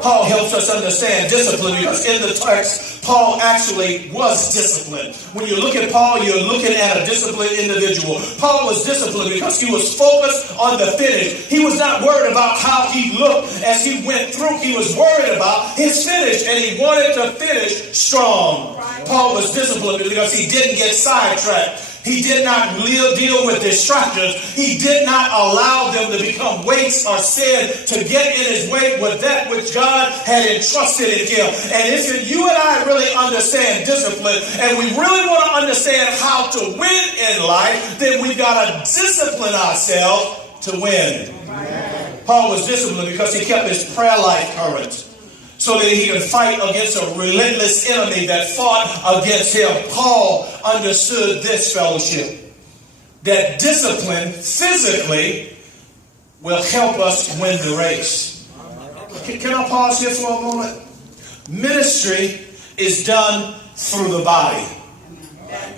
Paul helps us understand discipline because in the text, Paul actually was disciplined. When you look at Paul, you're looking at a disciplined individual. Paul was disciplined because he was focused on the finish. He was not worried about how he looked as he went through. He was worried about his finish, and he wanted to finish strong. Paul was disciplined because he didn't get sidetracked. He did not deal with distractions. He did not allow them to become weights or sin to get in his way with that which God had entrusted in him. And if you and I really understand discipline, and we really want to understand how to win in life, then we've got to discipline ourselves to win. Paul was disciplined because he kept his prayer life current, so that he could fight against a relentless enemy that fought against him. Paul understood this, fellowship, that discipline physically will help us win the race. Can I pause here for a moment? Ministry is done through the body.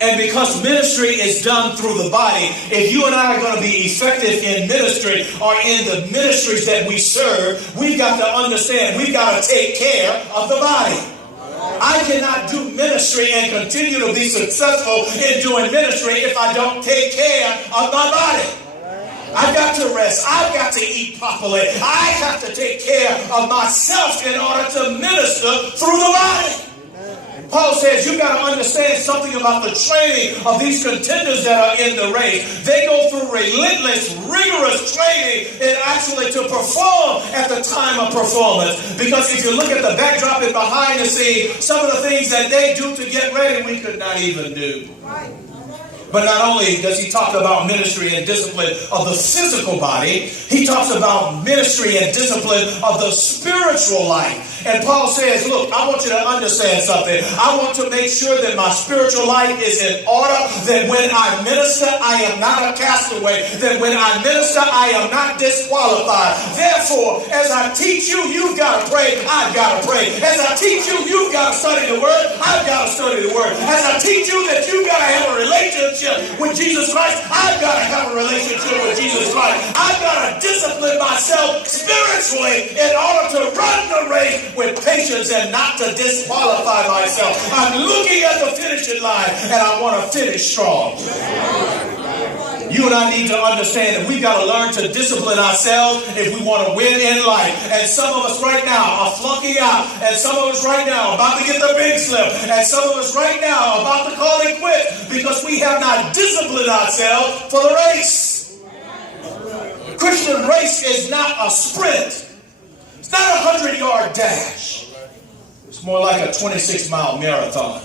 And because ministry is done through the body, if you and I are going to be effective in ministry or in the ministries that we serve, we've got to understand we've got to take care of the body. I cannot do ministry and continue to be successful in doing ministry if I don't take care of my body. I've got to rest. I've got to eat properly. I have to take care of myself in order to minister through the body. Paul says you've got to understand something about the training of these contenders that are in the race. They go through relentless, rigorous training and actually to perform at the time of performance. Because if you look at the backdrop and behind the scene, some of the things that they do to get ready, we could not even do. But not only does he talk about ministry and discipline of the physical body, he talks about ministry and discipline of the spiritual life. And Paul says, look, I want you to understand something. I want to make sure that my spiritual life is in order, that when I minister, I am not a castaway, that when I minister, I am not disqualified. Therefore, as I teach you, you've got to pray, I've got to pray. As I teach you, you've got to study the Word, I've got to study the Word. As I teach you that you've got to have a relationship with Jesus Christ, I've got to have a relationship with Jesus Christ. I've got to discipline myself spiritually in order to run the race with patience and not to disqualify myself. I'm looking at the finishing line and I want to finish strong. You and I need to understand that we've got to learn to discipline ourselves if we want to win in life. And some of us right now are flunking out. And some of us right now are about to get the big slip. And some of us right now are about to call it quits because we have not disciplined ourselves for the race. The Christian race is not a sprint. It's not a 100-yard dash. It's more like a 26-mile marathon.